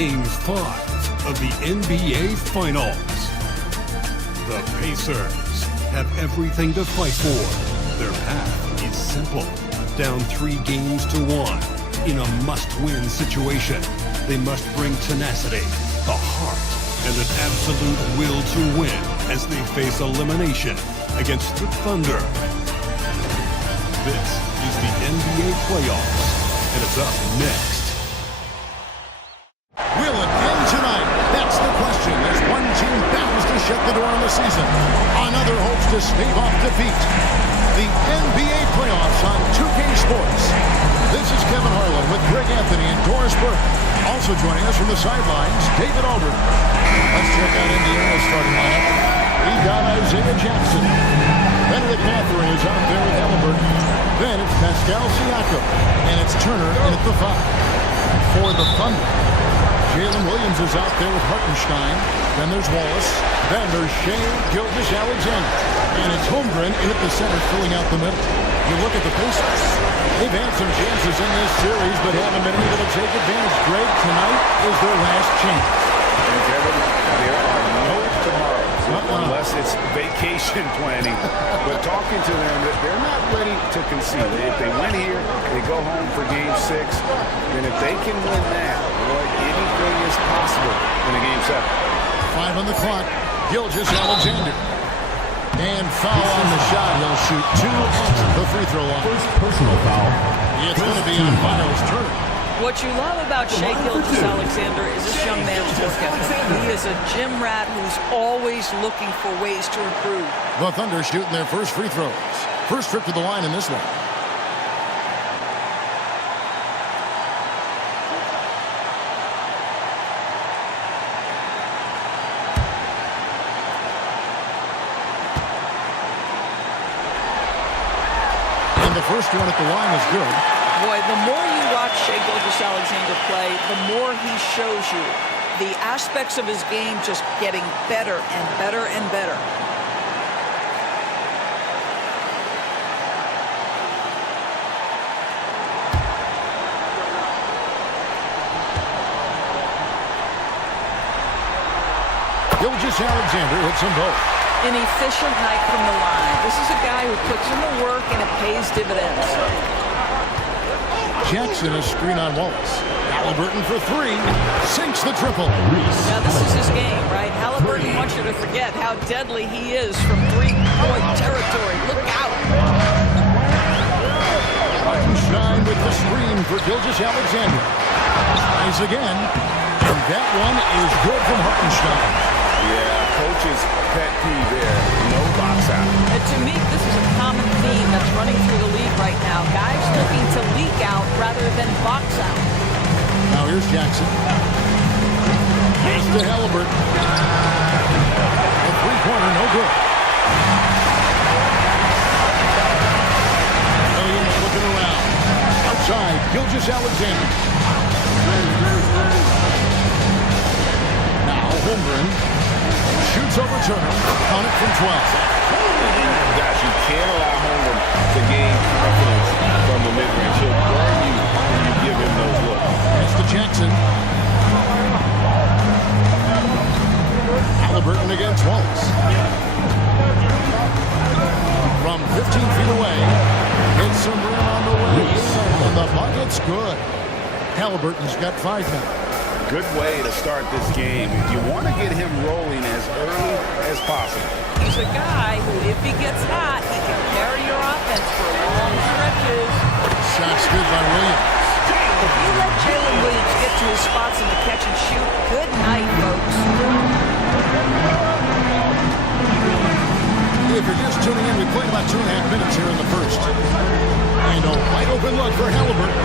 Game 5 of the NBA Finals. The Pacers have everything to fight for. Their path is simple. Down 3 games to 1 in a must-win situation. They must bring tenacity, a heart, and an absolute will to win as they face elimination against the Thunder. This is the NBA Playoffs, and it's up next. Will it end tonight? That's the question as one team battles to shut the door on the season. Another hopes to stave off defeat. The NBA Playoffs on 2K Sports. This is Kevin Harlan with Greg Anthony and Doris Burke. Also joining us from the sidelines, David Aldridge. Let's check out Indiana's starting lineup. We got Isaiah Jackson. Benedict Mathurin is out there with Halliburton. Then it's Pascal Siakam. And it's Turner in at the 5. For the Thunder, Jalen Williams is out there with Hartenstein. Then there's Wallace. Then there's Shea Gilgeous-Alexander. And it's Holmgren in at the center, filling out the middle. You look at the Pacers. They've had some chances in this series, but haven't been able to take advantage. Greg, tonight is their last chance. And Kevin, there are no tomorrows, unless it's vacation planning. But talking to them, they're not ready to concede. If they win here, they go home for Game 6. And if they can win that, boy, anything is possible in a Game 7. 5 on the clock. Gilgeous-Alexander. And foul on the shot. He'll shoot 2 at the free throw line. First personal foul. It's going to be on Miles Turner. What you love about Shea Gilgeous-Alexander is this young man's work ethic. He is a gym rat who's always looking for ways to improve. The Thunder shooting their first free throws. First trip to the line in this one. The first one at the line is good. Boy, the more you watch Shea Gilgeous-Alexander play, the more he shows you the aspects of his game just getting better and better and better. Gilgeous-Alexander hits them both. An efficient night from the line. This is a guy who puts in the work and it pays dividends. Jackson is screen on Wallace. Halliburton for 3. Sinks the triple. Now this is his game, right? Halliburton wants you to forget how deadly he is from 3-point territory. Look out. Hartenstein with the screen for Gilgeous-Alexander. Tries again. And that one is good from Hartenstein. Yeah, coach's pet peeve there. No box out. And to me, this is a common theme that's running through the league right now. Guys looking to leak out rather than box out. Now here's Jackson. Pass to Halliburton. A three-pointer, no good. Williams looking around. Outside, Gilgeous-Alexander. Now Holmgren. Shoots over Turner. On it from 12. Gosh, you can't allow Holmgren to gain confidence from the mid-range. He'll burn you when you give him those looks. Pass to Jackson. Halliburton against Wallace. From 15 feet away. Hits some rim on the way. And the bucket's good. Halliburton's got 5 now. Good way to start this game. You want to get him rolling as early as possible. He's a guy who, if he gets hot, he can carry your offense for long stretches. Shot's good by Williams. If you let Jalen Williams get to his spots in the catch and shoot, good night, folks. If you're just tuning in, we played about 2.5 minutes here in the first. And a wide open look for Halliburton.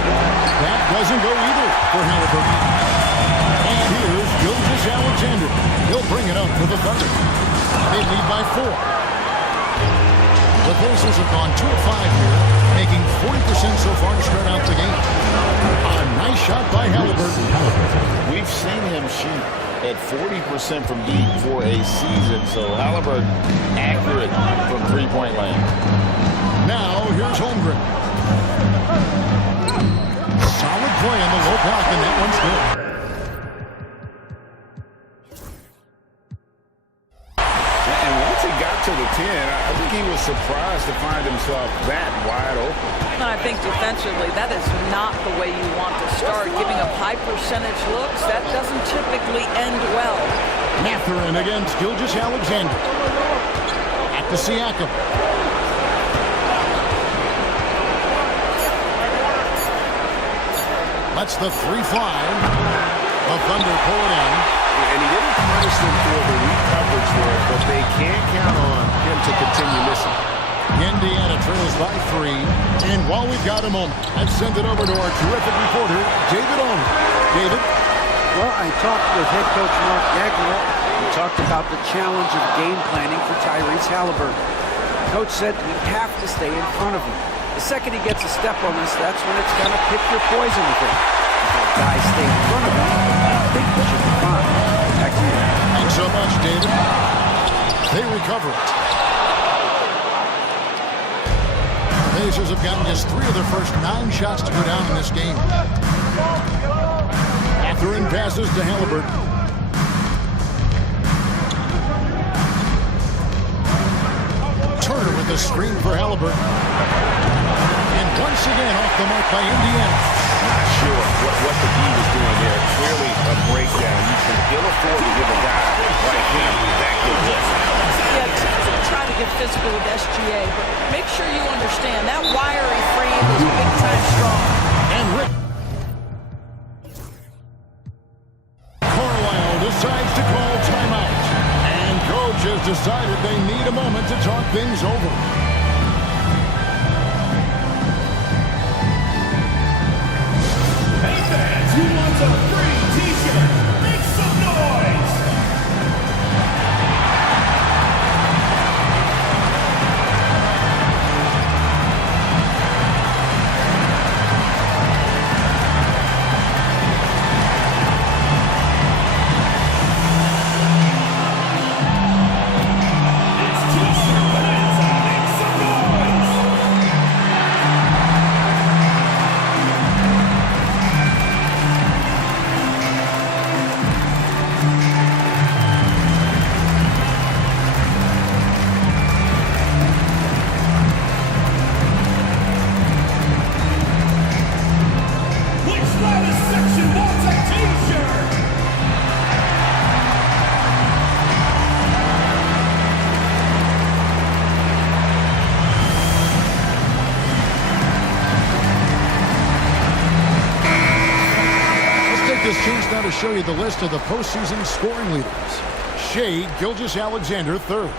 That doesn't go either for Halliburton. And here's Gilgeous-Alexander. He'll bring it up for the Thunder. They lead by 4. The Pacers have gone 2 of 5 here, making 40% so far to start out the game. A nice shot by Halliburton. We've seen him shoot at 40% from deep for a season, so Halliburton accurate from three-point land. Now here's Holmgren. Solid play in the low block, and that one's good. he got to the 10, I think he was surprised to find himself that wide open. And I think defensively, that is not the way you want to start. Giving up high percentage looks, that doesn't typically end well. Mathurin against Gilgeous-Alexander. At the Siakam. Lets the three fly. The Thunder pull it in. And he didn't punish them for the weak coverage there, but they can't count on him to continue missing. Indiana trails by 3. And while we've got a moment, I've sent it over to our terrific reporter, David Olney. David? Well, I talked with head coach Mark Dagnall. We talked about the challenge of game planning for Tyrese Halliburton. Coach said we have to stay in front of him. The second he gets a step on us, that's when it's going to pick your poison with him. If our guys stay in front of him, I think we should be fine. Back to you. Thanks so much, David. They recover it. The Pacers have gotten just 3 of their first 9 shots to go down in this game. Mathurin passes to Halliburton. Turner with the screen for Halliburton. And once again off the mark by Indiana. Not sure what the D was doing there. Clearly a breakdown. You can ill afford to give a guy like him that good look. Yeah, teams will try to get physical with SGA, but make sure you understand that wiry frame is big time strong. And Rick Carlisle decides to call timeout. And coach has decided they need a moment to talk things over. Hey fans, who wants a free t-shirt? Make some noise! It's t-shirt bonanza! Make some noise! Which latest section wants a t-shirt? Let's take this chance now to show you the list of the postseason scoring leaders. Shai Gilgeous-Alexander, 3rd.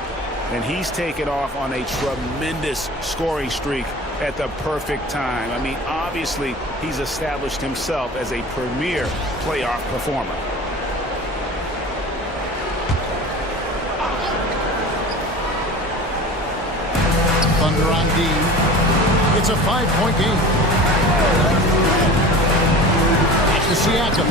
And he's taken off on a tremendous scoring streak at the perfect time. I mean, obviously, he's established himself as a premier playoff performer. Thunder on D. It's a 5-point game. Back to Siakam.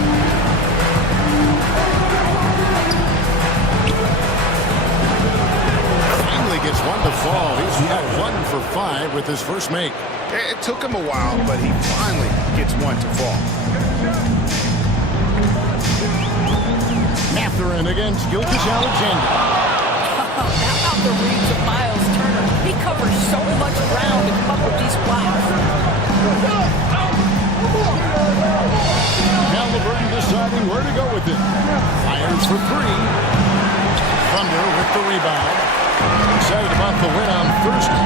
Finally gets one to fall. He's got 1 for 5 with his first make. It took him a while, but he finally gets one to fall. Mathurin against Gilgeous-Alexander. How about the reads of Miles Turner? He covers so much ground to come up with these blocks. Halliburton deciding where to go with it. Fires for 3. Thunder with the rebound. Excited about the win on Thursday.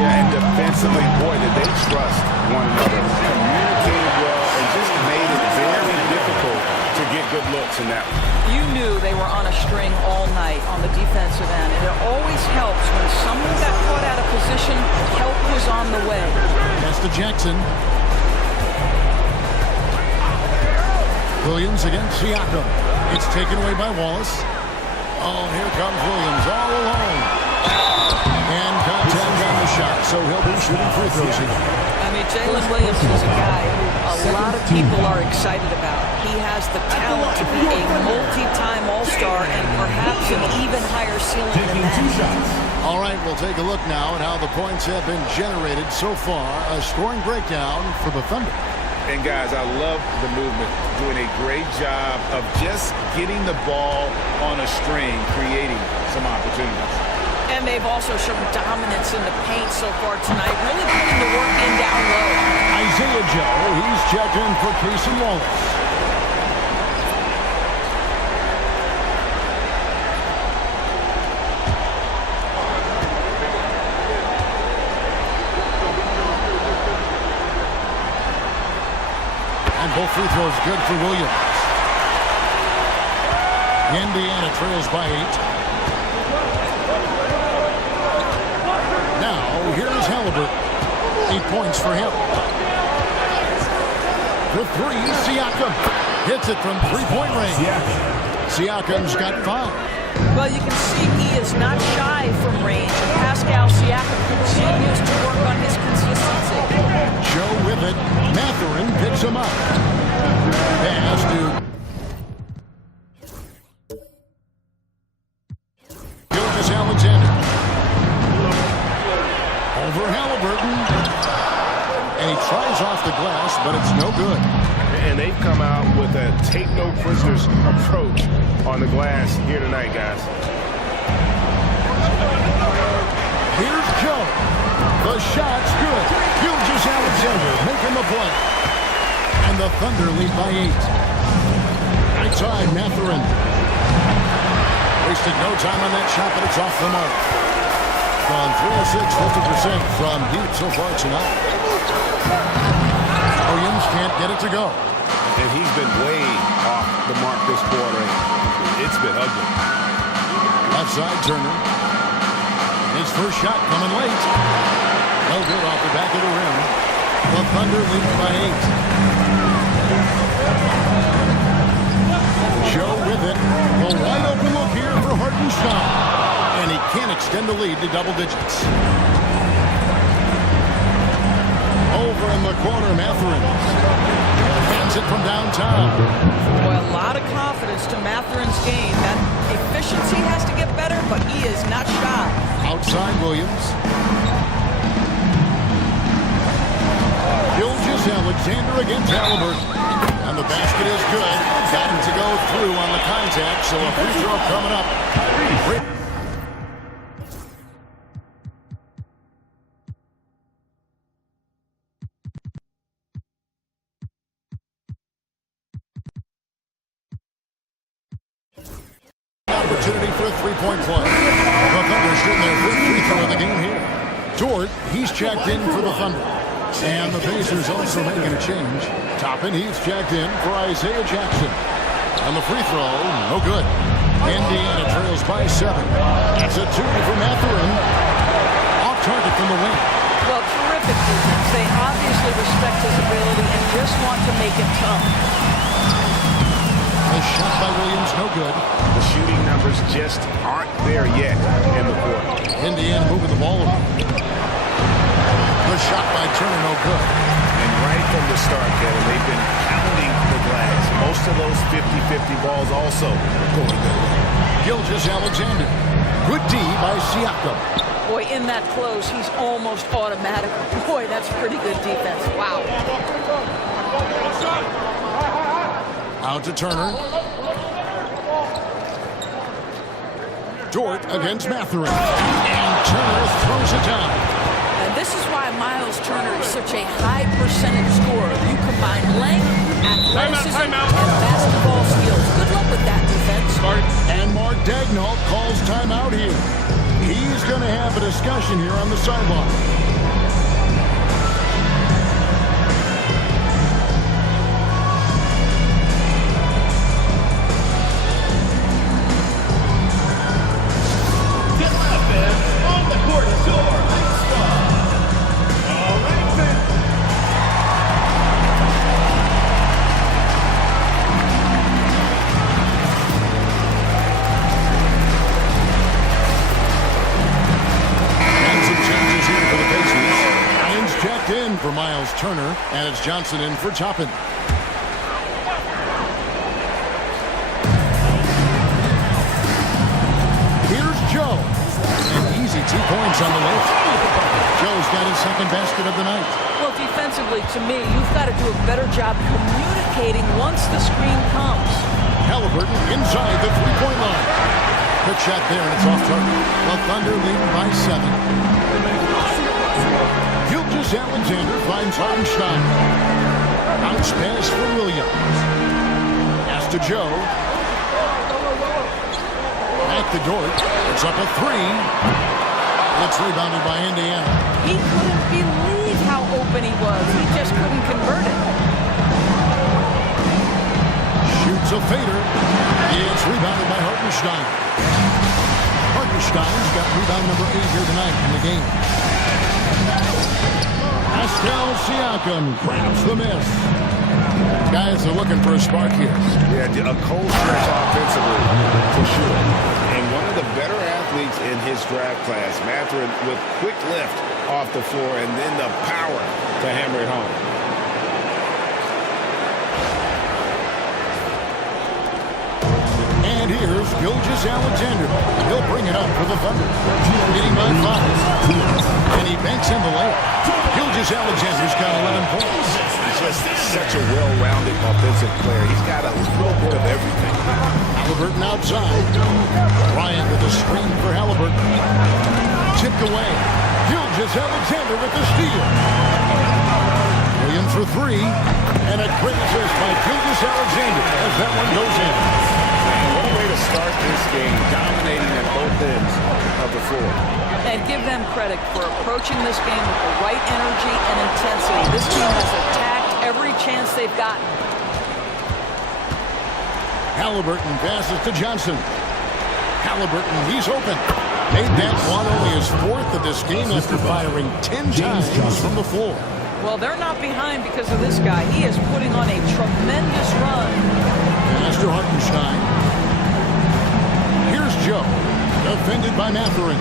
Yeah, and defensively, boy, did they trust one another. Communicated well and just made it very difficult to get good looks in that one. You knew they were on a string all night on the defensive end, and it always helps when someone got caught out of position, help was on the way. That's to Jackson. Williams against Siakam. It's taken away by Wallace. Oh, here comes Williams all alone. And contact on the shot, so he'll be shooting free throws here. I mean, Jalen Williams is a guy who a lot of people are excited about. He has the talent to be a multi-time All-Star and perhaps an even higher ceiling than that. All right, we'll take a look now at how the points have been generated so far. A scoring breakdown for the Thunder. And guys, I love the movement, doing a great job of just getting the ball on a string, creating some opportunities. And they've also shown dominance in the paint so far tonight, really putting the work in down low. Isaiah Joe, he's checked in for Casey Wallace. And both free throws good for Williams. Indiana trails by 8. Now, here's Halliburton. 8 points for him. The three, Siakam. Hits it from three-point range. Siakam's got 5. Well, you can see he is not shy from range. Pascal Siakam continues to work on his consistency. Joe with it. Mathurin picks him up. Pass to Gilgeous Alexander. Over Halliburton. And he tries off the glass, but it's no good. And they've come out with a take-no-prisoners approach on the glass here tonight, guys. Here's Joe. The shot's good. Gilgeous Alexander making the play. And the Thunder lead by 8. Right side, Mathurin. Wasted no time on that shot, but it's off the mark. From 3 of 6, 50% from deep so far tonight. Williams can't get it to go. And he's been way off the mark this quarter. It's been ugly. Left side, Turner. His first shot coming late. No good off the back of the rim. The Thunder lead by 8. Joe with it. A wide open look here for Hartenstein. And he can't extend the lead to double digits. Over in the corner, Mathurin. Hands it from downtown. Boy, a lot of confidence to Mathurin's game. That efficiency has to get better, but he is not shy. Outside Williams. Gilgeous Alexander against Halliburton. And the basket is good. Got him to go through on the contact, so a free throw coming up. Opportunity for a three-point play. The Thunder shooting their first free throw of the game here. Dort, he's checked in for the Thunder. And the Pacers also making a change. Toppin, he's checked in for Isaiah Jackson. And the free throw, no good. Indiana trails by 7. That's a 2 for Mathurin. Off target from the wing. Well, terrific defense. They obviously respect his ability and just want to make it tough. A shot by Williams, no good. The shooting numbers just aren't there yet in the court. Indiana moving the ball around. The shot by Turner, no good. And right from the start, Kevin, they've been pounding the glass. Most of those 50-50 balls also going their way. Gilgeous Alexander. Good D by Siakam. Boy, in that close, he's almost automatic. Boy, that's pretty good defense. Wow. Out to Turner. Dort against Mathurin. And Turner throws it down. And this is why Miles Turner is such a high percentage scorer. You combine length, athleticism, and basketball skills. Good luck with that defense. And Mark Daigneault calls timeout here. He's going to have a discussion here on the sideline. For Miles Turner, and it's Johnson in for Toppin. Here's Joe. An easy 2 points on the left. Joe's got his second basket of the night. Well, defensively, to me, you've got to do a better job communicating once the screen comes. Halliburton inside the three-point line. Quick shot there, and it's off target. The Thunder leading by 7. Gilgeous-Alexander finds Hartenstein. Bounce pass for Williams. Pass to Joe. Back to Dort. It's up a 3. It's rebounded by Indiana. He couldn't believe how open he was. He just couldn't convert it. Shoots a fader. It's rebounded by Hartenstein. Hartenstein's got rebound number 8 here tonight in the game. Pascal Siakam grabs the miss. Guys are looking for a spark here. Yeah, a cold stretch offensively, for sure. And one of the better athletes in his draft class, Mathurin, with quick lift off the floor and then the power to hammer it home. And here's Gilgeous-Alexander. He'll bring it up for the Thunder. Leading by 5. And he banks in the layup. Gilgeous-Alexander's got 11 points. He's just such a well-rounded offensive player. He's got a little bit of everything. Halliburton outside. Bryant with a screen for Halliburton. Tipped away. Gilgeous-Alexander with the steal. Williams for 3. And a great assist by Gilgeous-Alexander as that one goes in. What a way to start this game, dominating at both ends of the floor. And give them credit for approaching this game with the right energy and intensity. This team has attacked every chance they've gotten. Halliburton passes to Johnson. Halliburton, he's open. Made that one only his 4th of this game after firing 10 times from the floor. Well, they're not behind because of this guy. He is putting on a tremendous run. Pass to Hartenstein. Here's Joe. Defended by Mathurin.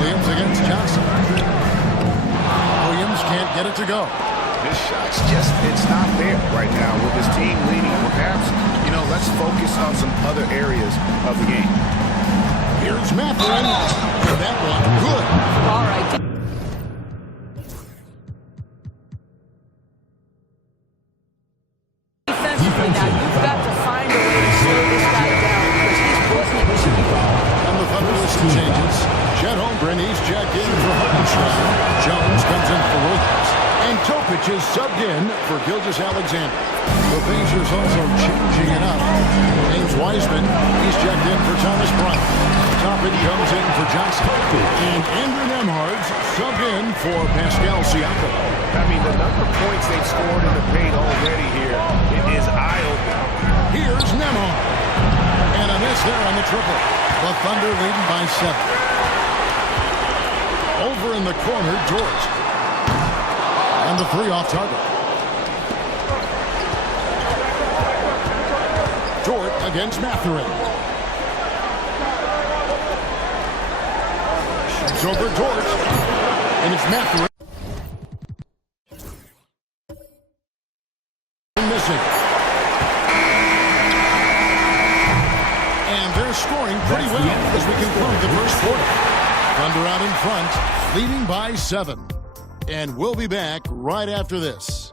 Williams against Johnson. Williams can't get it to go. His shot's just, it's not there right now with his team leading. Perhaps, let's focus on some other areas of the game. Here's Mathurin. That one, good. All right. Defensively now, you've got to find a way to slow this guy down because he's putting it to you. And the Thunder with some changes. Chet Holmgren, he's jacked in for Hartenstein. Jones comes in for Williams. And Topic is subbed in for Gilgeous-Alexander. The Pacers also changing it up. James Wiseman, he's jacked in for Thomas Bryant. Topic comes in for Johnson. And Andrew Nembhard's subbed in for Pascal Siakam. I mean, the number of points they've scored in the paint already here, it is eye-opening. Here's Nembhard. And a miss there on the triple. The Thunder leading by 7. Over in the corner, Dort. And the 3 off target. Dort against Mathurin. Shoots over Dort. And it's Mathurin. Missing. And they're scoring pretty well as we conclude the first quarter. Thunder out in front, leading by 7. And we'll be back right after this.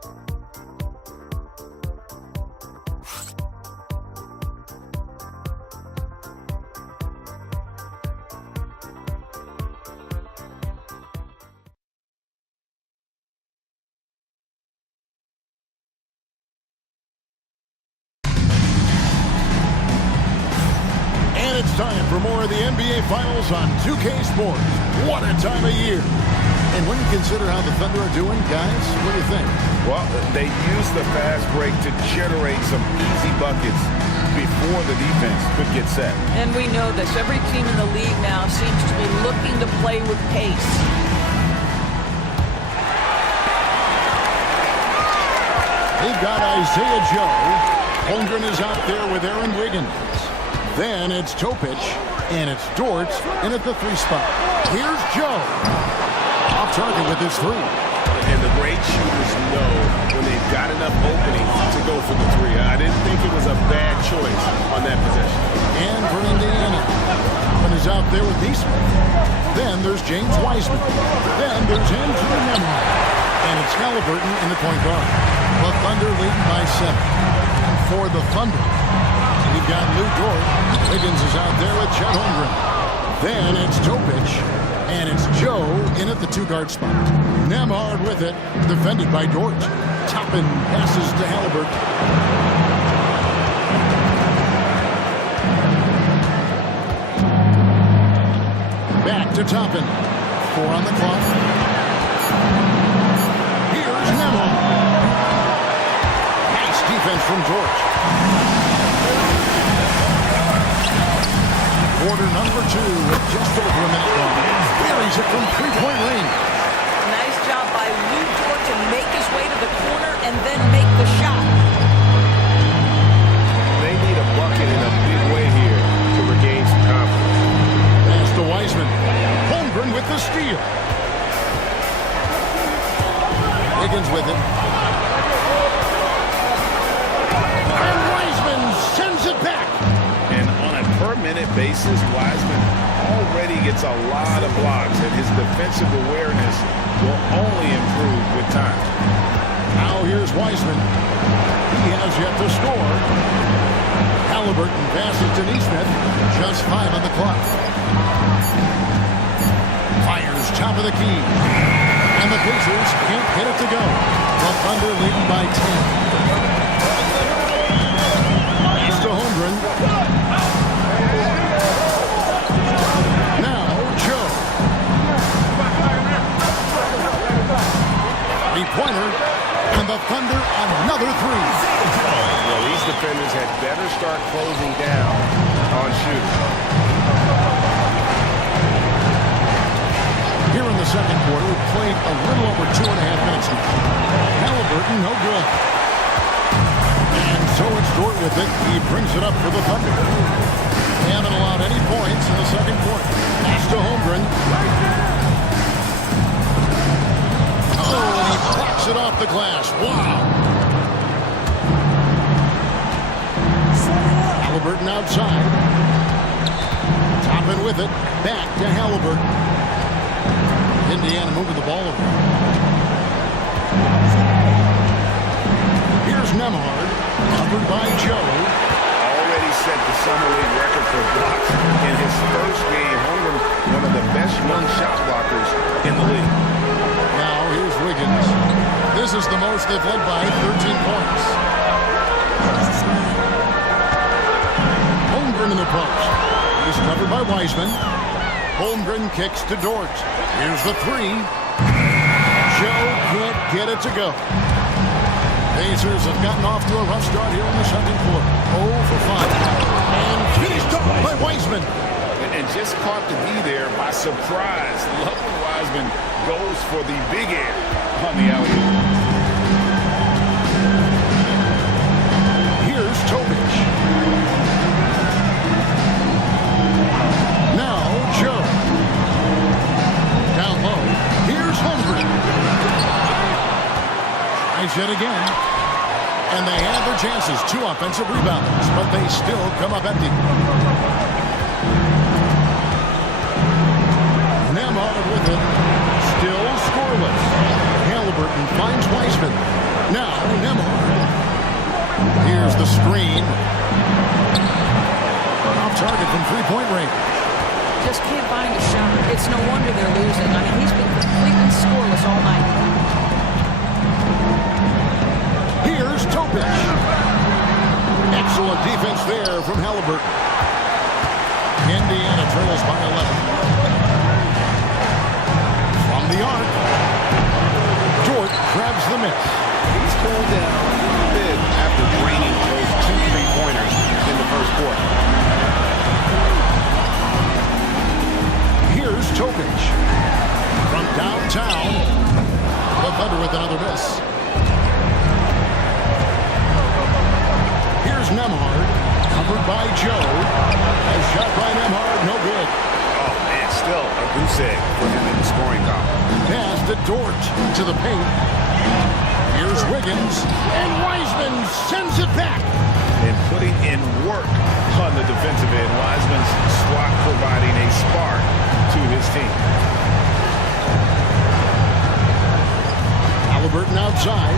And it's time for more of the NBA Finals on 2K Sports. What a time of year. And when you consider how the Thunder are doing, guys, what do you think? Well, they use the fast break to generate some easy buckets before the defense could get set. And we know this. Every team in the league now seems to be looking to play with pace. They've got Isaiah Joe. Holmgren is out there with Aaron Wiggins. Then it's Topic, and it's Dort in at the 3 spot. Here's Joe. Off target with his 3. And the great shooters know when they've got enough opening to go for the 3. I didn't think it was a bad choice on that possession. And for Indiana. One is out there with Eastman. Then there's James Wiseman. Then there's Andrew Nembhard. And it's Halliburton in the point guard. The Thunder leading by 7. for the Thunder. We've got Lou Dort. Wiggins is out there with Chet Holmgren. Then it's Topic, and it's Joe in at the two-guard spot. Nembhard with it, defended by Dort. Toppin passes to Halliburton. Back to Toppin. 4 on the clock. Here's Nembhard. Nice defense from Dort. Quarter number 2 with just over a minute gone. Buries it from three-point range. Nice job by Lou Dort to make his way to the corner and then make the shot. They need a bucket in a big way here to regain some confidence. Pass to Wiseman. Holmgren with the steal. Wiggins with it. And Wiseman sends it back. And on a per-minute basis, Wiseman already gets a lot of blocks, and his defensive awareness will only improve with time. Now here's Wiseman. He has yet to score. Halliburton passes to Nesmith. Just 5 on the clock. Fires top of the key. And the Pacers can't get it to go. The Thunder leading by 10. Pass to Holmgren. Now Joe. Three-pointer. And the Thunder another 3. Well, these defenders had better start closing down on shooting. Here in the second quarter, we've played a little over 2.5 minutes now. Halliburton, no good. And so it's Dort with it. He brings it up for the Thunder. They haven't allowed any points in the second quarter. Pass to Holmgren. Oh, and he blocks it off the glass. Wow. Halliburton outside. Toppin with it. Back to Halliburton. Indiana moving the ball over. Here's Nembhard, covered by Joe. Already set the summer league record for blocks in his first game. Holmgren, one of the best young shot blockers in the league. Now here's Wiggins. This is the most they've led by 13 points. Holmgren in the post. He's covered by Wiseman. Holmgren kicks to Dort. Here's the 3. Joe can't get it to go. Pacers have gotten off to a rough start here in the second quarter. 0 for 5. And finished off by Wiseman. And just caught the D there by surprise. Love when Wiseman goes for the big air on the alley-oop. Here's Topic. Now Joe. Down low. Here's Holmgren. Tries yet again. And they have their chances. 2 offensive rebounds, but they still come up empty. Nembhard with it. Still scoreless. Halliburton finds Wiseman. Now Nembhard. Here's the screen. Off target from three-point range. Just can't find a shot. It's no wonder they're losing. I mean, he's been completely scoreless all night. Here's Topic. Excellent defense there from Halliburton. Indiana trails by 11. From the arc. Dort grabs the miss. He's cooled down a bit after draining those 2 3-pointers in the first quarter. Here's Topic. From downtown. The Thunder with another miss. Here's Nembhard. Covered by Joe. A shot by Nembhard. No good. Oh, man, still a goose egg for him in the scoring column. Pass to Dort to the paint. Here's Wiggins. And Wiseman sends it back. And putting in work on the defensive end. Wiseman's swat providing a spark to his team. Halliburton outside.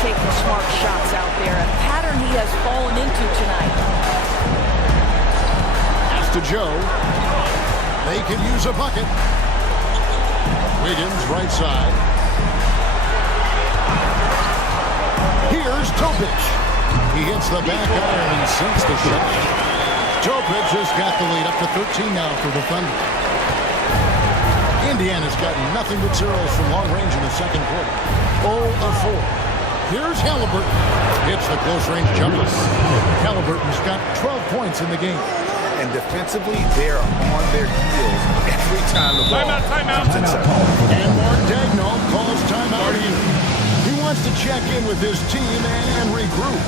taking smart shots out there, a pattern he has fallen into tonight. Pass to Joe. They can use a bucket. Wiggins, right side. Here's Topic. He hits the back iron and sinks the shot. Topic just got the lead up to 13 now for the Thunder. Indiana's gotten nothing but zeros from long range in the second quarter. 0 of 4. Here's Halliburton. Hits the close-range jumper. Halliburton's got 12 points in the game. And defensively, they're on their heels every time the ball comes inside. And Mark Daigneault calls timeout here. He wants to check in with his team and regroup.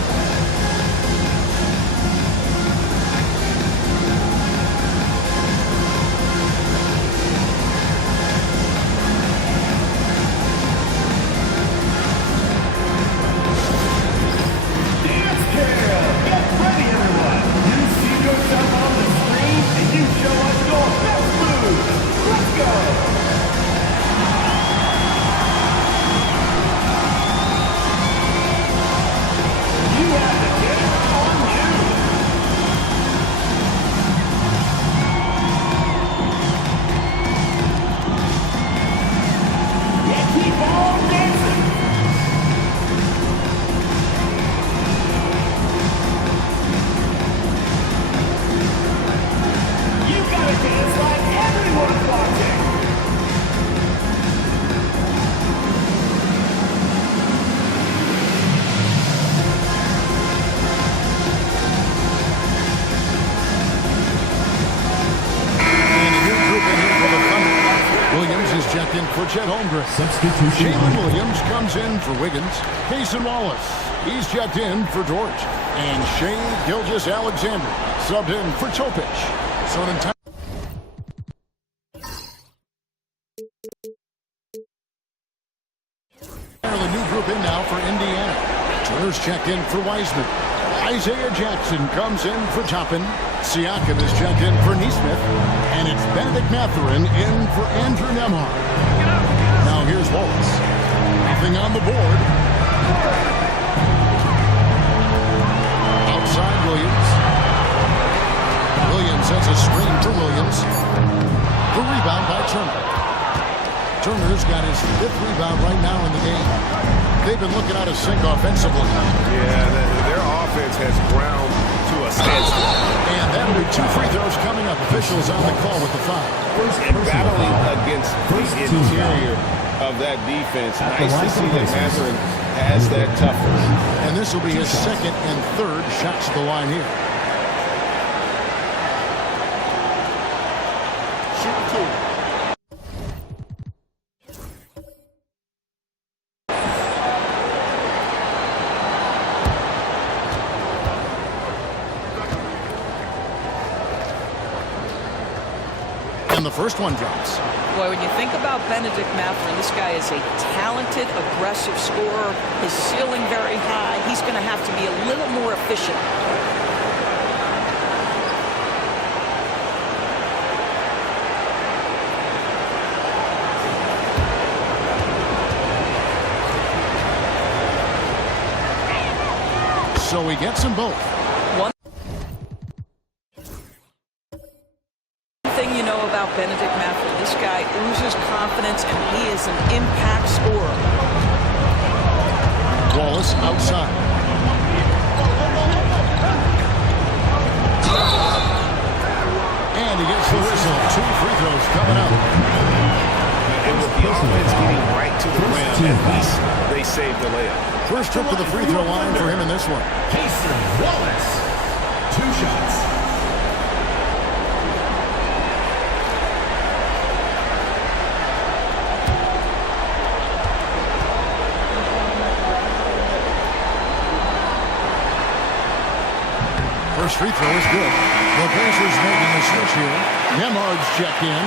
For Chet Holmgren. Substitution. Jalen Williams comes in for Wiggins. Cason Wallace. He's checked in for George. And Shea Gilgeous-Alexander subbed in for Topic. So in time. The new group in now for Indiana. Turner's checked in for Wiseman. Isaiah Jackson comes in for Toppin. Siakam is checked in for Nesmith. And it's Bennedict Mathurin in for Andrew Nembhard. Now here's Wallace. Nothing on the board. Outside Williams. Williams has a screen for Williams. The rebound by Turner. Turner's got his 5th rebound right now in the game. They've been looking out of sync offensively. Yeah, their offense has ground to a standstill. And that'll be 2 free throws coming up. Officials on the call with the foul. And battling against the interior of that defense. Nice to see that Mathurin has that toughness. And this will be his 2nd and 3rd shots at the line here. Shooting 2. And the first one drops. Boy, when you think about Bennedict Mathurin, this guy is a talented, aggressive scorer. His ceiling very high. He's going to have to be a little more efficient. So he gets them both. You know about Bennedict Mathurin, this guy oozes confidence and he is an impact scorer. Wallace outside. And he gets the whistle. 2 free throws coming up. And with the offense getting right to the rim, at least they saved the layup. First trip to the free throw line for him in this one. Cason Wallace. 2 shots. First free throw is good. The Pacers making a switch here. Nembhard's checked in.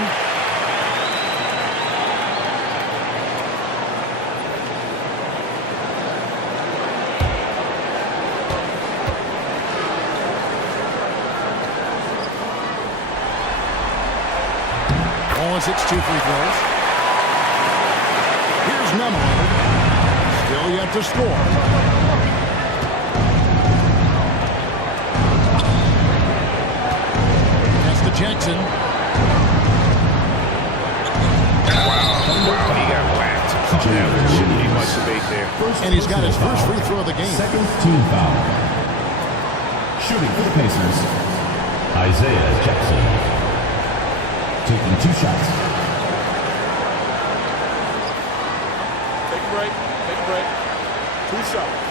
Wallace hits 2 free throws. Here's Nembhard. Still yet out to score. That's to Jackson. Wow, he got whacked. There shouldn't be much debate there. And he's got his first free throw of the game. Second team foul. Shooting for the Pacers, Isaiah Jackson. Taking 2 shots. Take a break. Take a break. 2 shots.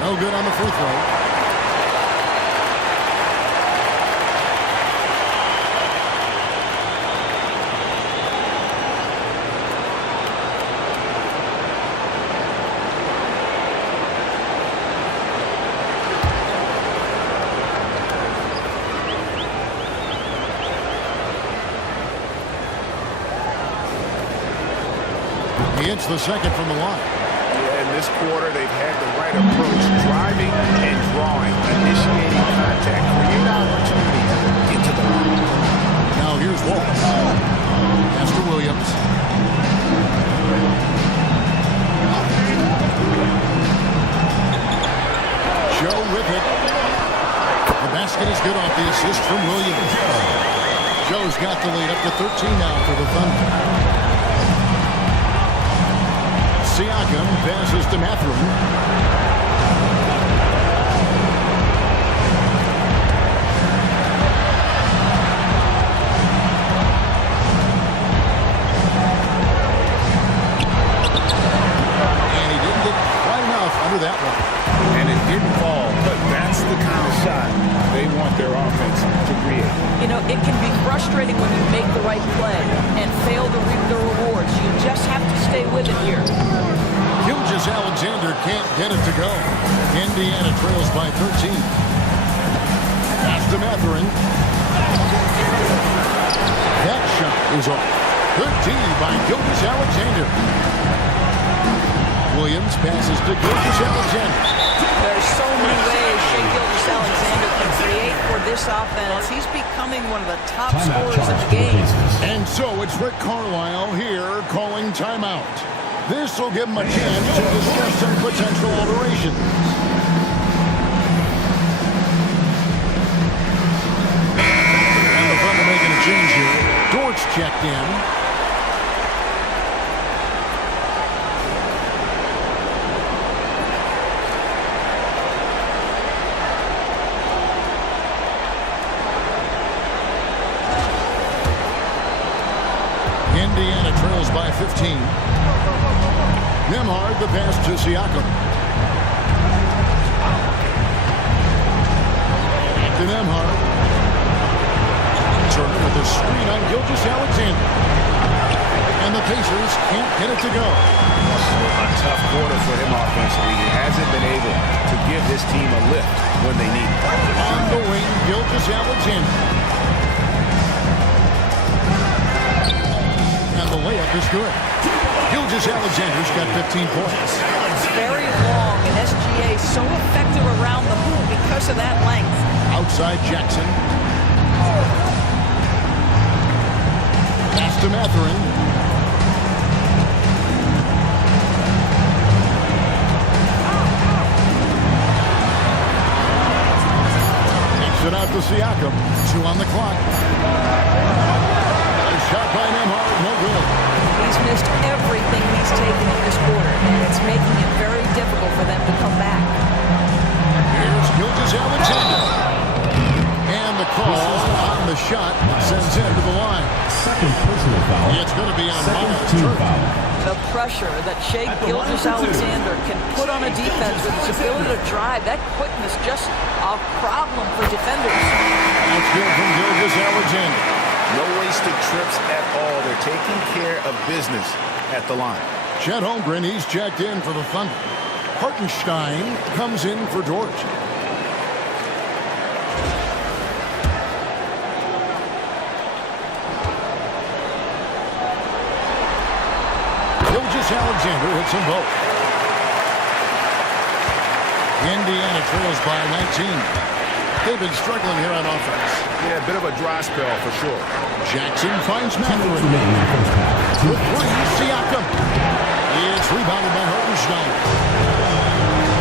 No good on the free throw. He hits the second from the line. Yeah, in this quarter, they've had the right approach, driving and drawing, initiating contact, create opportunities, get to the line. Now here's Walsh. Pass to Williams. Joe with it. The basket is good off the assist from Williams. Joe's got the lead up to 13 now for the Thunder. Siakam passes to Mathurin. And he didn't get quite enough under that one. And it didn't fall, but that's the kind of shot they want their offense to create. You know, it can be frustrating when you make the right play and fail to reap the rewards. You just have to stay with it here. Gilgeous-Alexander can't get it to go. Indiana trails by 13. Pass to Mathurin. That shot is off. Good D by Gilgeous-Alexander. Williams passes to Gilgeous-Alexander. There's so many ways Shai Gilgeous-Alexander can create for this offense. He's becoming one of the top scorers in the game. And so it's Rick Carlisle here calling timeout. This will give him a chance to discuss some potential alterations. And the Thunder making a change here. Dort's checked in. Indiana trails by 15. Nembhard the pass to Siakam. To Nembhard. Turner with a screen on Gilgeous-Alexander. And the Pacers can't get it to go. A tough quarter for him offensively. He hasn't been able to give his team a lift when they need it. On the wing, Gilgeous-Alexander. And the layup is good. Gilgeous-Alexander's got 15 points. Very long, and SGA so effective around the hoop because of that length. Outside Jackson. Pass to Mathurin. Takes it out to Siakam. 2 on the clock. Shot by Nembhard, no good. He's missed everything he's taken in this quarter, and it's making it very difficult for them to come back. Here's Gilgeous-Alexander. And the call on the shot sends him to the line. Second personal foul. It's going to be on Second Miles team Turner. foul. The pressure that Shai Gilgeous-Alexander can put on a defense with his ability to drive, that quickness just a problem for defenders. That's good from Gilgeous-Alexander. No wasted trips at all. They're taking care of business at the line. Chet Holmgren, he's checked in for the Thunder. Hartenstein comes in for Dort. Gilgeous-Alexander hits them both. Indiana trails by 19. They've been struggling here on offense. Yeah, a bit of a dry spell for sure. Jackson finds Mathurin. With three, Siakam. It's rebounded by Hartenstein.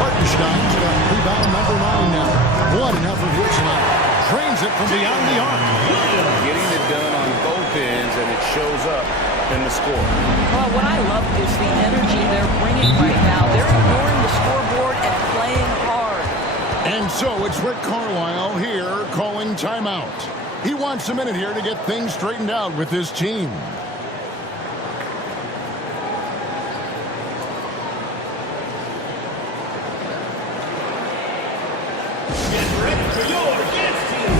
Hartenstein's got rebound number 9 now. What an effort here tonight. Drains it from beyond the arc. Getting it done on both ends, and it shows up in the score. Well, what I love is the energy they're bringing right now. They're ignoring the scoreboard and playing hard. And so it's Rick Carlisle here calling timeout. He wants a minute here to get things straightened out with his team. Get ready for your dance team.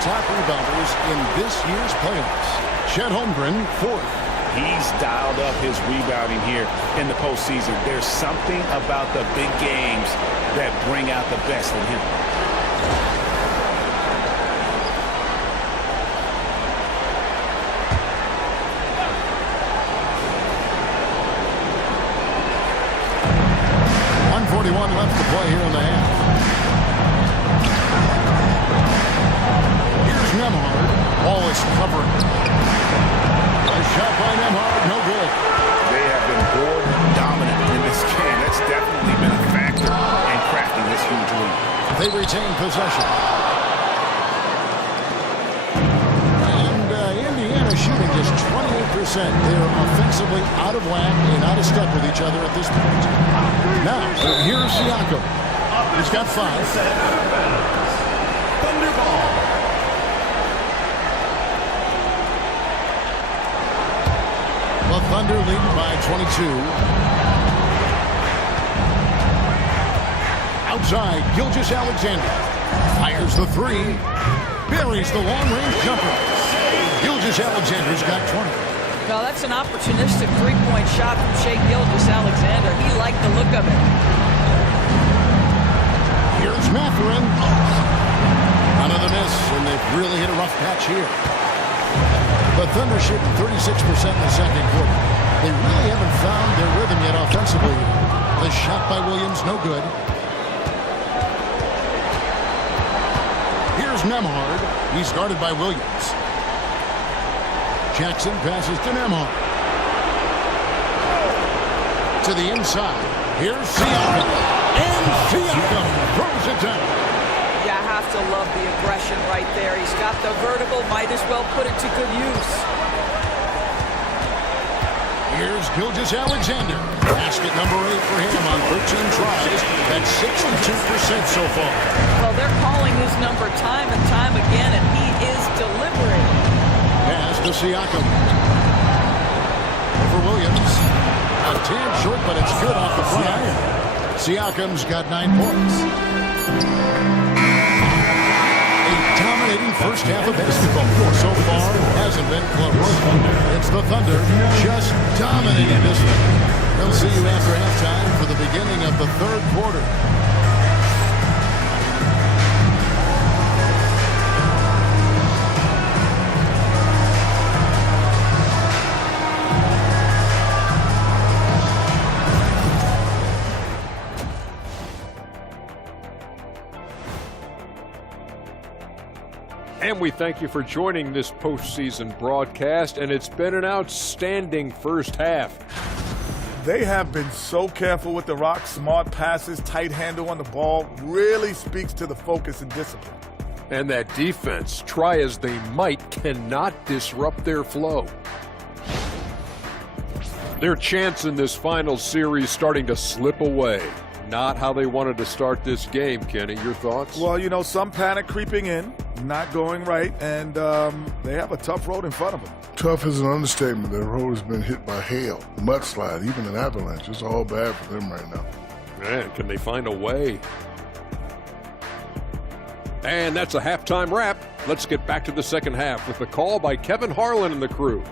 Top rebounders in this year's playoffs. Chet Holmgren, 4th. He's dialed up his rebounding here in the postseason. There's something about the big games that bring out the best in him. .141 left to play here in the half. Nembhard. Wallace covering. A shot by Nembhard, no good. They have been board dominant in this game. That's definitely been a factor in crafting this huge lead. They retain possession. And Indiana shooting just 28%. They're offensively out of whack and out of step with each other at this point. Now, here's Siakam. He's got 5. Thunderball. The Thunder lead by 22. Outside, Gilgeous-Alexander fires the 3. Buries the long-range jumper. Gilgeous-Alexander's got 20. Well, that's an opportunistic three-point shot from Shai Gilgeous-Alexander. He liked the look of it. Here's Mathurin. Another miss, and they've really hit a rough patch here. The Thunder shooting 36% in the second quarter. They really haven't found their rhythm yet offensively. The shot by Williams, no good. Here's Nembhard. He's guarded by Williams. Jackson passes to Nembhard. To the inside. Here's Siakam. And Siakam throws it down. You have to love the aggression right there. He's got the vertical, might as well put it to good use. Here's Gilgeous-Alexander. Basket number 8 for him on 13 tries. That's 62% so far. Well, they're calling his number time and time again, and he is delivering. Pass to Siakam. For Williams. A tad short, but it's good off the front iron. Siakam's got 9 points. Dominating first half of basketball. So far, hasn't been close. It's the Thunder just dominating this one. They'll see you after halftime for the beginning of the third quarter. And we thank you for joining this postseason broadcast, and it's been an outstanding first half. They have been so careful with the rock. Smart passes, tight handle on the ball. Really speaks to the focus and discipline. And that defense, try as they might, cannot disrupt their flow. Their chance in this final series starting to slip away. Not how they wanted to start this game, Kenny. Your thoughts? Well, you know, some panic creeping in, not going right, and they have a tough road in front of them. Tough is an understatement. Their road has been hit by hail, mudslide, even an avalanche. It's all bad for them right now. Man, can they find a way? And that's a halftime wrap. Let's get back to the second half with the call by Kevin Harlan and the crew.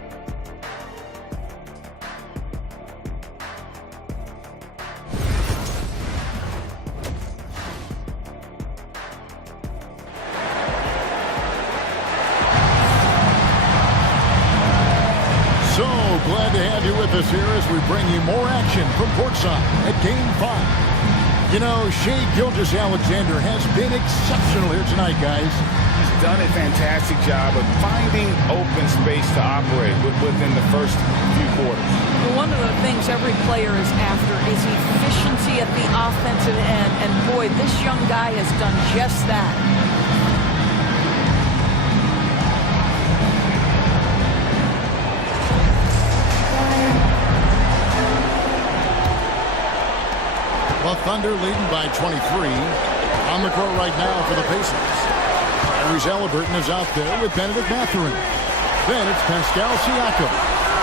So glad to have you with us here as we bring you more action from courtside at Game 5. You know, Shai Gilgeous-Alexander has been exceptional here tonight, guys. He's done a fantastic job of finding open space to operate within the first few quarters. One of the things every player is after is efficiency at the offensive end, and boy, this young guy has done just that. The Thunder leading by 23. On the court right now for the Pacers. Tyrese Haliburton is out there with Bennedict Mathurin. Then it's Pascal Siakam.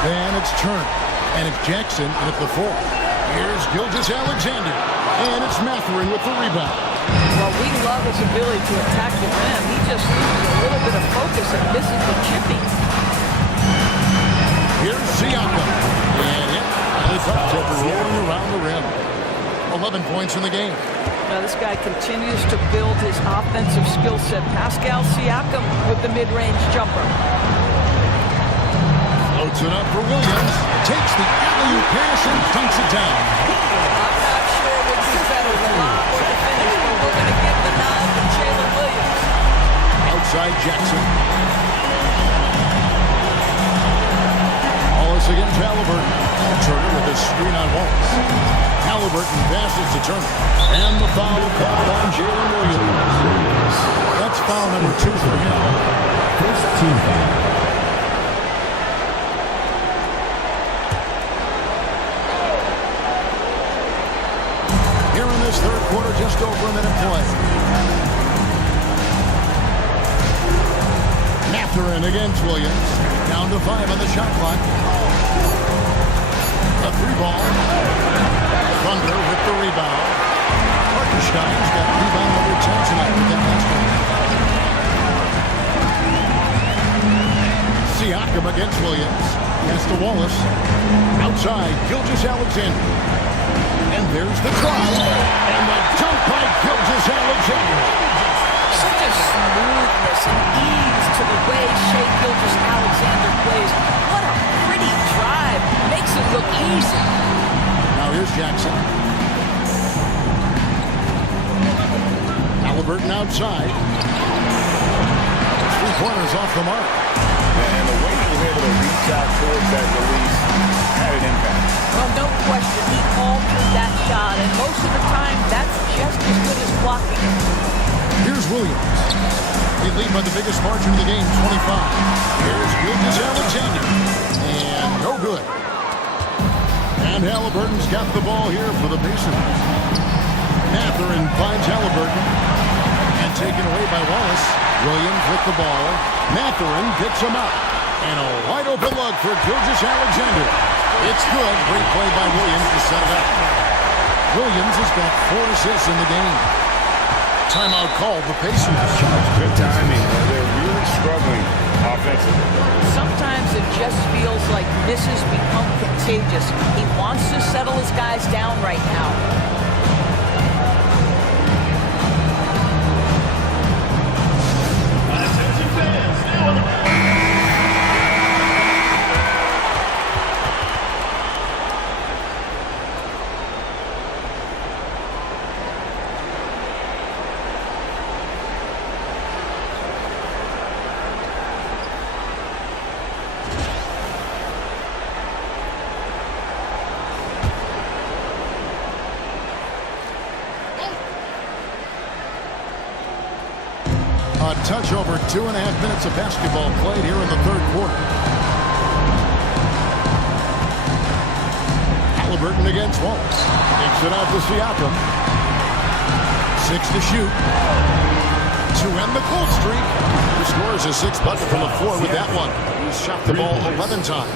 Then it's Turner. And it's Jackson in at the 4. Here's Gilgeous-Alexander. And it's Mathurin with the rebound. Well, we love his ability to attack the rim. He just loses a little bit of focus and misses the chipping. Here's Siakam. And the top tip rolling around the rim. 11 points in the game. Now this guy continues to build his offensive skill set. Pascal Siakam with the mid-range jumper. Floats it up for Williams. Takes the alley-oop pass and dunks it down. I'm not sure which is better, the lob or the finish, but we're going to give the nod to Jalen Williams. Outside Jackson. Wallace against Haliburton. Turner with a screen on Wallace. Haliburton passes to Turner. And the foul called on Jalen Williams. That's foul number 2 for him. First team foul. Here in this third quarter, just over a minute play. Mathurin against Williams. Down to 5 on the shot clock. A 3-ball. Thunder with the rebound. Hartenstein's got rebound number 10 tonight with that last one. Siakam against Williams. Pass to Wallace. Outside, Gilgeous-Alexander. And there's the try. And the dunk by Gilgeous-Alexander. Such a smoothness and ease to the way Shai Gilgeous-Alexander plays. What a pretty drive. Makes it look easy. Now here's Jackson. Haliburton outside. 3-pointers off the mark. And the way he was able to reach out towards that release had an impact. Well, no question, he altered that shot, and most of the time, that's just as good as blocking it. Here's Williams. They lead by the biggest margin of the game, 25. Here's Gilgeous-Alexander. And no good. And Haliburton's got the ball here for the Pacers. Mathurin finds Haliburton. And taken away by Wallace. Williams with the ball. Mathurin gets him up. And a wide open look for Gilgeous-Alexander. It's good. Great play by Williams to set it up. Williams has got 4 assists in the game. Timeout called the Pacers. Good timing. They're really struggling offensively. Sometimes it just feels like misses become contagious. He wants to settle his guys down right now. Attention fans, now on the A touch over 2.5 minutes of basketball played here in the third quarter. Halliburton against Wallace. Takes it out to Siakam. 6 to shoot. To end the cold streak. He scores his 6th bucket from the floor with that one. He's shot the ball 11 times.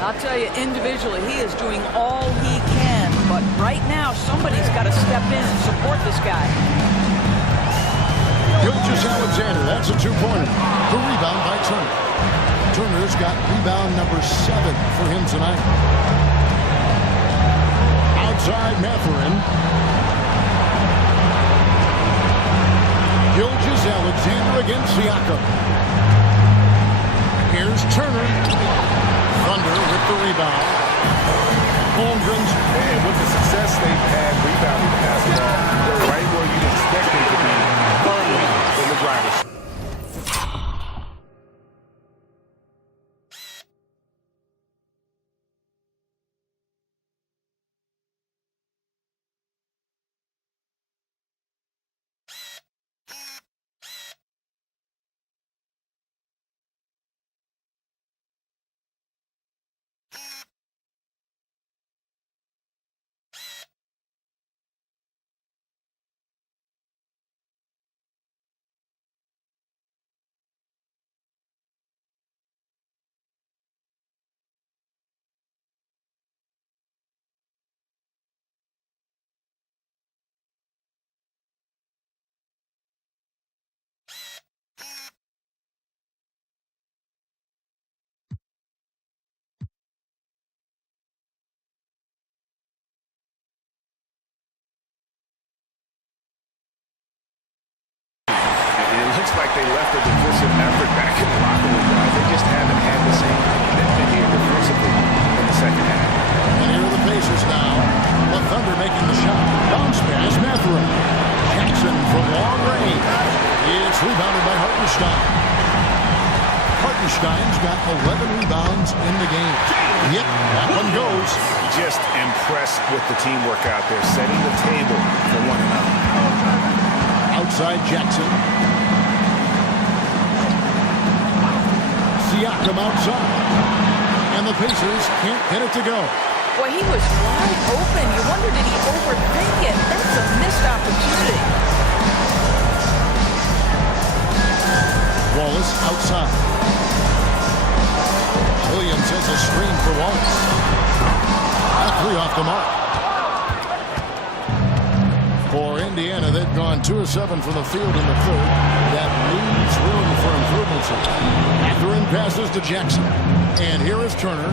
I'll tell you, individually, he is doing all he can. But right now, somebody's got to step in and support this guy. Gilgeous-Alexander, that's a two-pointer. The rebound by Turner. Turner's got rebound number 7 for him tonight. Outside Mathurin. Gilgeous-Alexander against Siakam. Here's Turner. Thunder with the rebound. Holmgren's. And with the success they've had rebounding the basketball, they're right where you'd expect them to be, firmly in the driver's seat. Looks like they left a defensive effort back in the locker room, guys. They just haven't had the same commitment here defensively in the second half. And here are the Pacers now. The Thunder making the shot. Bounce pass, Mathurin. Jackson from long range. It's rebounded by Hartenstein. Hartenstein's got 11 rebounds in the game. Yep, that one goes. Just impressed with the teamwork out there, setting the table for one another. Outside Jackson. Siakam outside. And the Pacers can't get it to go. Boy, he was wide open. You wonder, did he overthink it? That's a missed opportunity. Wallace outside. Williams has a screen for Wallace. A 3 off the mark. For Indiana, they've gone 2 of 7 from the field in the third. That leaves room for improvements. Mathurin passes to Jackson. And here is Turner.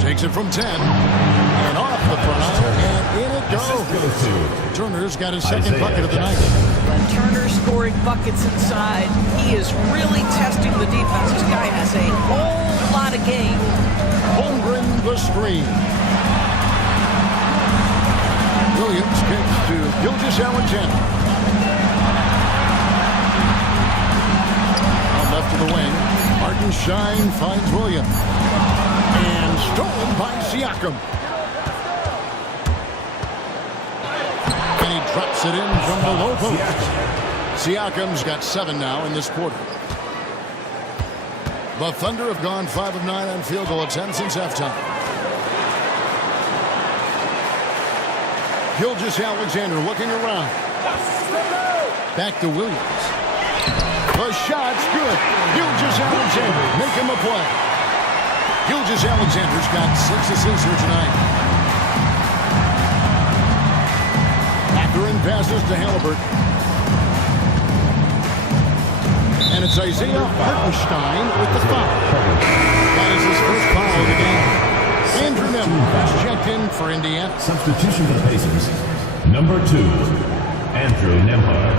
Takes it from 10. And off the front. And in it goes. Turner's got his second bucket of the night. Turner scoring buckets inside. He is really testing the defense. This guy has a whole lot of game. Holmgren the screen. Williams kicks to Gilgeous-Alexander. On left of the wing, Hartenstein finds Williams. And stolen by Siakam. And he drops it in from the low post. Siakam's got 7 now in this quarter. The Thunder have gone 5 of 9 on field goal attempts since halftime. Gilgeous-Alexander looking around. Back to Williams. The shot's good. Gilgeous-Alexander make him a play. Gilgeous-Alexander's got 6 assists here tonight. Mathurin passes to Halliburton. And it's Isaiah Hartenstein with the foul. That is his first foul of the game. Andrew Nembhard checked in for Indiana. Substitution for the Pacers. Number 2, Andrew Nembhard.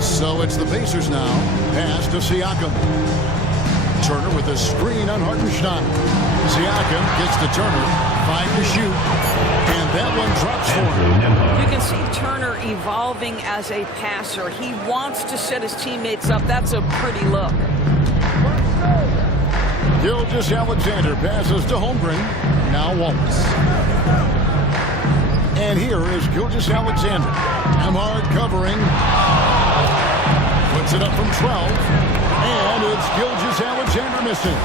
So it's the Pacers now. Pass to Siakam. Turner with a screen on Hartenstein. Siakam gets to Turner. 5 to shoot. And that one drops for him. You can see Turner evolving as a passer. He wants to set his teammates up. That's a pretty look. Gilgeous-Alexander passes to Holmgren. Now Wallace. And here is Gilgeous-Alexander. Nembhard covering. Puts it up from 12. And it's Gilgeous-Alexander missing.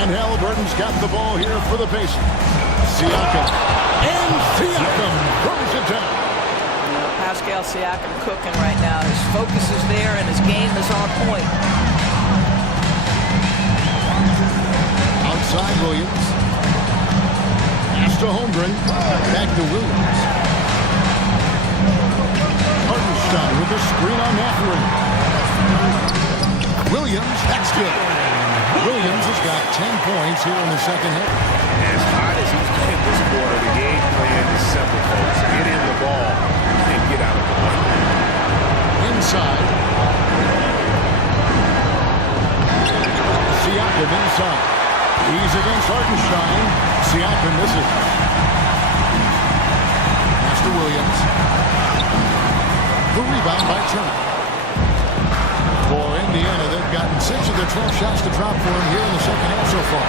And Halliburton's got the ball here for the Pacers. Siakam. And Siakam throws it down. Pascal Siakam cooking right now. His focus is there and his game is on point. Outside Williams. Pass to Holmgren. Back to Williams. Hartenstein with the screen on Mathurin. Williams, that's good. Williams has got 10 points here in the second half. As hot as he's been this quarter, the game plan is simple, folks. Get in the ball and get out of the way. Inside. Siakam inside. He's against Hartenstein. Siakam misses. Pass to Williams. The rebound by Turner. For Indiana, they've gotten 6 of their 12 shots to drop for him here in the second half so far.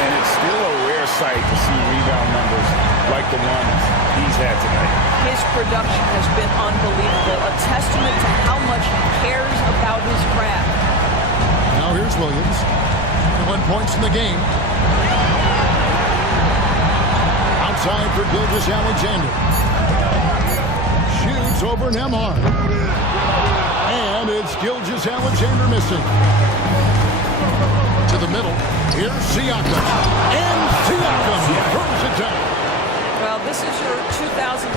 And it's still a rare sight to see rebound numbers like the ones he's had tonight. His production has been unbelievable, a testament to how much he cares about his craft. Now here's Williams. 1 points in the game. Outside for Gilgeous-Alexander. Shoots over Nembhard. And it's Gilgeous-Alexander missing. To the middle. Here's Siakam. And Siakam throws it down. Well, this is your 2019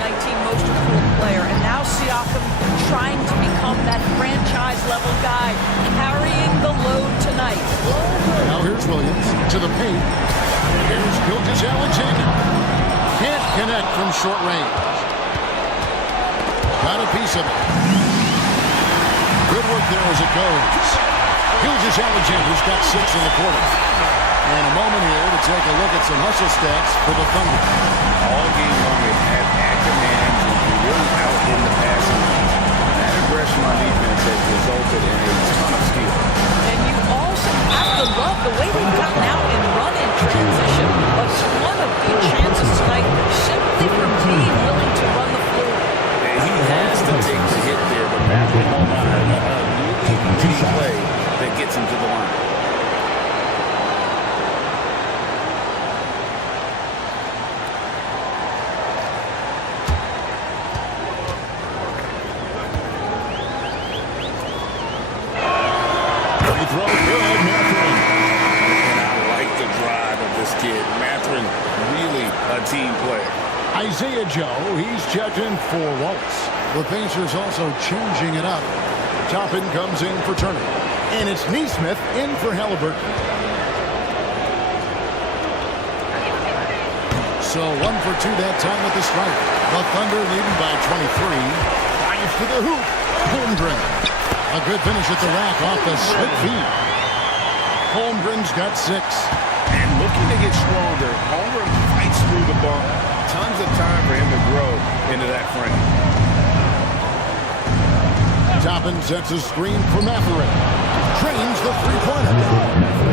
Most Improved Player, and now Siakam trying to become that franchise-level guy, carrying the load tonight. Now here's Williams to the paint. Here's Gilgeous-Alexander. Can't connect from short range. Got a piece of it. Good work there as it goes. Gilgeous-Alexander's got 6 in the quarter. And a moment here to take a look at some hustle stats for the Thunder. All game long, they've had active man and really out in the passing lanes. That aggression on defense has resulted in a ton of steals. And you also have to love the way they've gotten out and run in transition. A ton of big chances tonight simply from being willing to run the floor. And he has to take the hit there, but that will hold on. A play that gets him to the line. Isaiah Joe, he's checked in for Wallace. The Pacers also changing it up. Toppin comes in for Turner. And it's Nesmith in for Halliburton. So 1 for 2 that time with the strike. The Thunder leading by 23. Drives to the hoop. Holmgren. A good finish at the rack off the slick feed. Holmgren's got 6. And looking to get stronger, Holmgren fights through the bump. Tons of time for him to grow into that frame. Toppin sets a screen for Mathurin. Trains the three-pointer.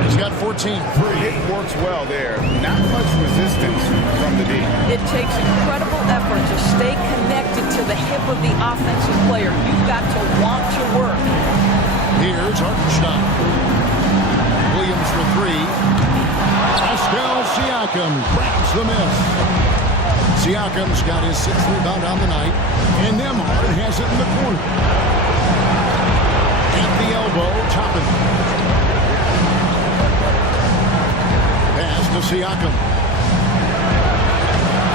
He's got 14. It works well there. Not much resistance from the D. It takes incredible effort to stay connected to the hip of the offensive player. You've got to want to work. Here's Hartenstein. Williams for 3. Pascal Siakam grabs the miss. Siakam's got his 6th rebound on the night, and Nembhard has it in the corner. At the elbow, Toppin. Pass to Siakam.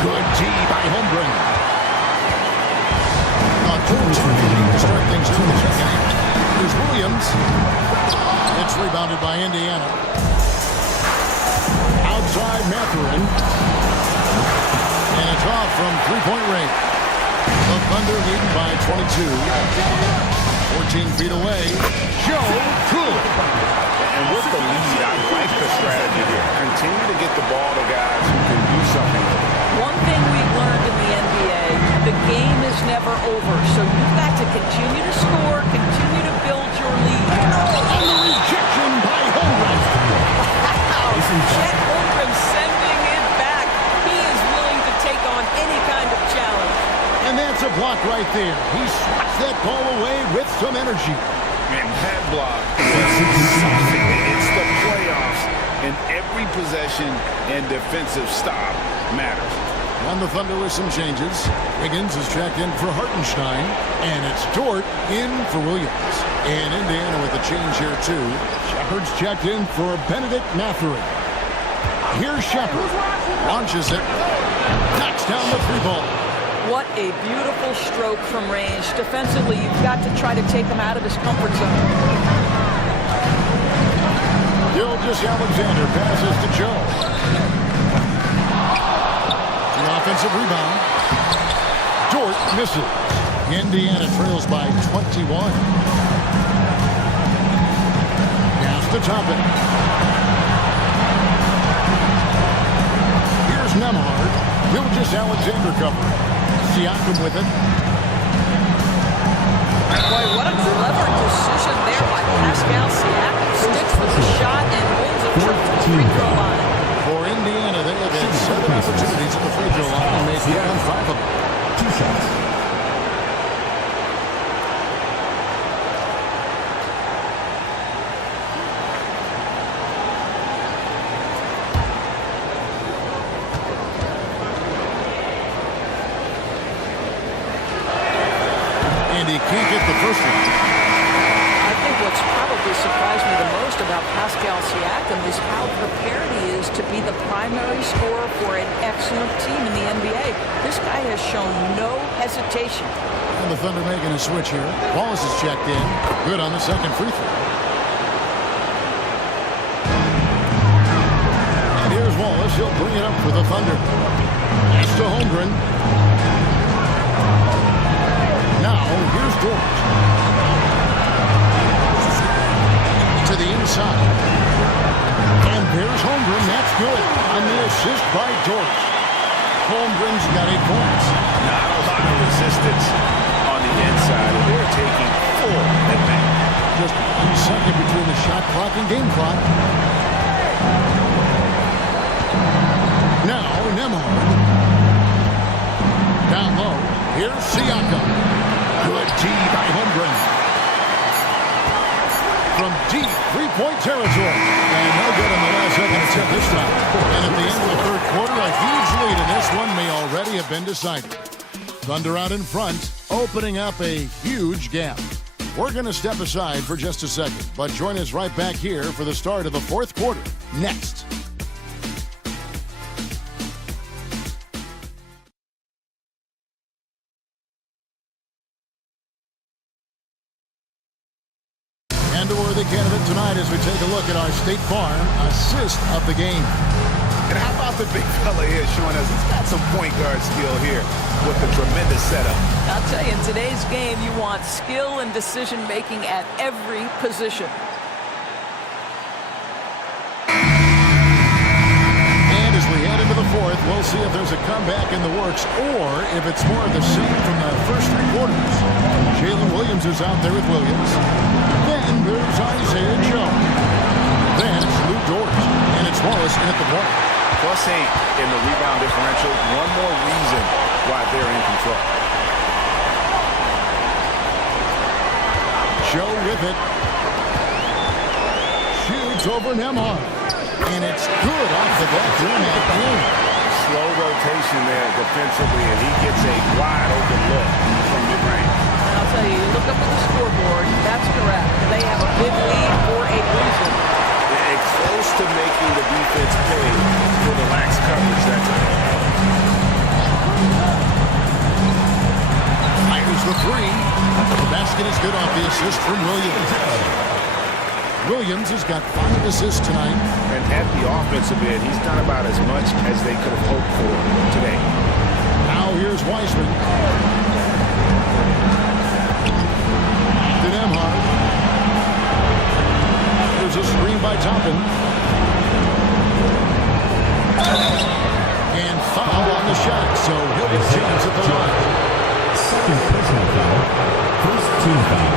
Good D by Holmgren. A 2-2 to start things in the second half. Here's Williams. It's rebounded by Indiana. Outside Mathurin. And it's off from three-point range. The Thunder leading by 22. 14 feet away. Joe Cool. And with the lead, I like the strategy here. Continue to get the ball to guys who can do something. One thing we've learned in the NBA, the game is never over. So you've got to continue to score, continue to build your lead. And the rejection by Holmgren. Wow. Chet Holmgren sending it back. He is willing to take on any kind of a block right there. He swats that ball away with some energy. And that block was something. It's the playoffs, and every possession and defensive stop matters. On the Thunder with some changes. Higgins is checked in for Hartenstein, and it's Dort in for Williams. And Indiana with a change here, too. Shepard's checked in for Benedict Mathurin. Here's Shepard. Launches it. Knocks down the three ball. What a beautiful stroke from range. Defensively, you've got to try to take him out of his comfort zone. Gilgeous-Alexander passes to Joe. The offensive rebound. Dort misses. Indiana trails by 21. Pass to Toppin. Here's Nembhard. Gilgeous-Alexander covering. Siakam with it. Boy, what a clever decision there by Pascal Siakam. Sticks with the shot and wins a trip to the free throw line. For Indiana, they have had 7 opportunities at the free throw line and they've hit on 5 of them. 2 shots. He can't get the first one. I think what's probably surprised me the most about Pascal Siakam is how prepared he is to be the primary scorer for an excellent team in the NBA. This guy has shown no hesitation. And the Thunder making a switch here. Wallace is checked in. Good on the second free throw. And here's Wallace. He'll bring it up for the Thunder. Pass to Holmgren. Now, here's Dort. To the inside. And there's Holmgren. That's good. On the assist by Dort. Holmgren's got 8 points. Not a lot of resistance on the inside. They're taking full advantage. Just 1 second between the shot clock and game clock. Now, Nembhard. Down low. Here's Siakam. Good D by Holmgren. From deep three-point territory. And no good in the last second attempt this time. And at the end of the third quarter, a huge lead in this one may already have been decided. Thunder out in front, opening up a huge gap. We're going to step aside for just a second, but join us right back here for the start of the fourth quarter. Next. And a worthy candidate tonight as we take a look at our State Farm assist of the game. And how about the big fella here showing us he's got some point guard skill here with a tremendous setup. I'll tell you, in today's game, you want skill and decision-making at every position. And as we head into the fourth, we'll see if there's a comeback in the works or if it's more of the same from the first 3 quarters. Jalen Williams is out there with Williams. Then there's Isaiah Joe. Then it's Lou Dort. And it's Wallace in at the point. +8 in the rebound differential. One more reason why they're in control. Joe with it. Shoots over Nembhard. And it's good off the back rim at home. Slow rotation there defensively, and he gets a wide open look from mid-range. I'll tell you, look up at the scoreboard. That's correct. They have a big lead for a reason. They're close to making the defense pay for the lax coverage that's ahead. Fires the 3. The basket is good off the assist from Williams. Williams has got 5 assists tonight. And at the offensive end, he's done about as much as they could have hoped for today. Now here's Wiseman. To Nembhard. There's a screen by Toppin. And foul on the shot, so he'll get a chance at the line. Second personal foul. First team foul.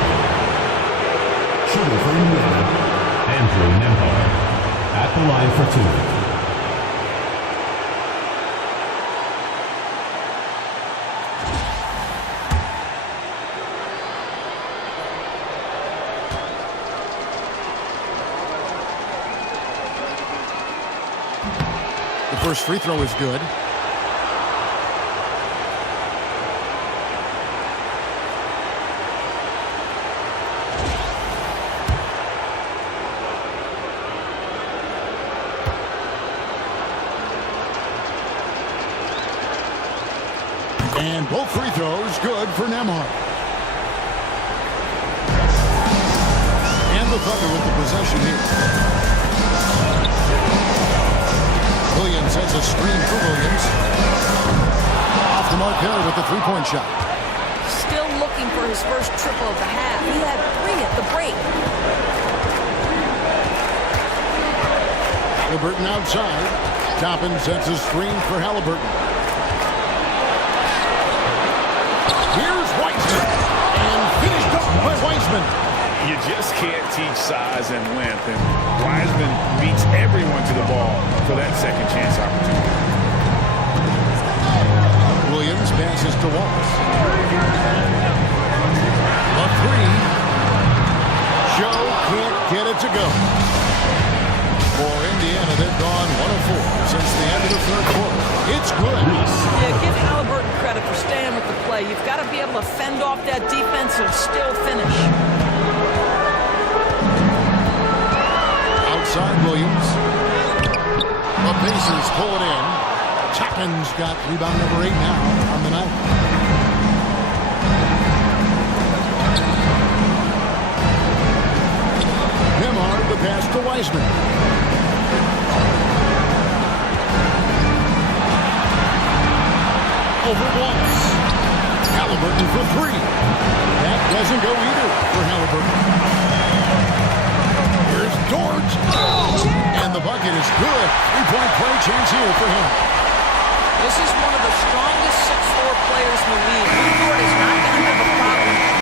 Shooter for Indiana, Andrew Nembhard. At the line for 2. first free throw is good. And both free throws good for Nembhard. And the Thunder with the possession here. Williams has a screen for Williams. Off the mark there with the three-point shot. Still looking for his first triple of the half. He had 3 at the break. Halliburton outside. Toppin sets a screen for Halliburton. Here's Wiseman. And finished off by Wiseman. You just can't teach size and length, and Wiseman beats everyone to the ball for that second chance opportunity. Williams passes to Wallace. A three. Joe can't get it to go. For Indiana, they've gone 1 of 4 since the end of the third quarter. It's good. Yeah, give Halliburton credit for staying with the play. You've got to be able to fend off that defense and still finish. Outside Williams. The Pacers pull it in. Toppin's got rebound number 8 now on the night. Nembhard the pass to Wiseman. Over Wallace. Halliburton for 3. That doesn't go either for Halliburton. Here's George. And the bucket is good. 3-point play chance here for him. This is one of the strongest 6'4" players in the league. Lou Dort is not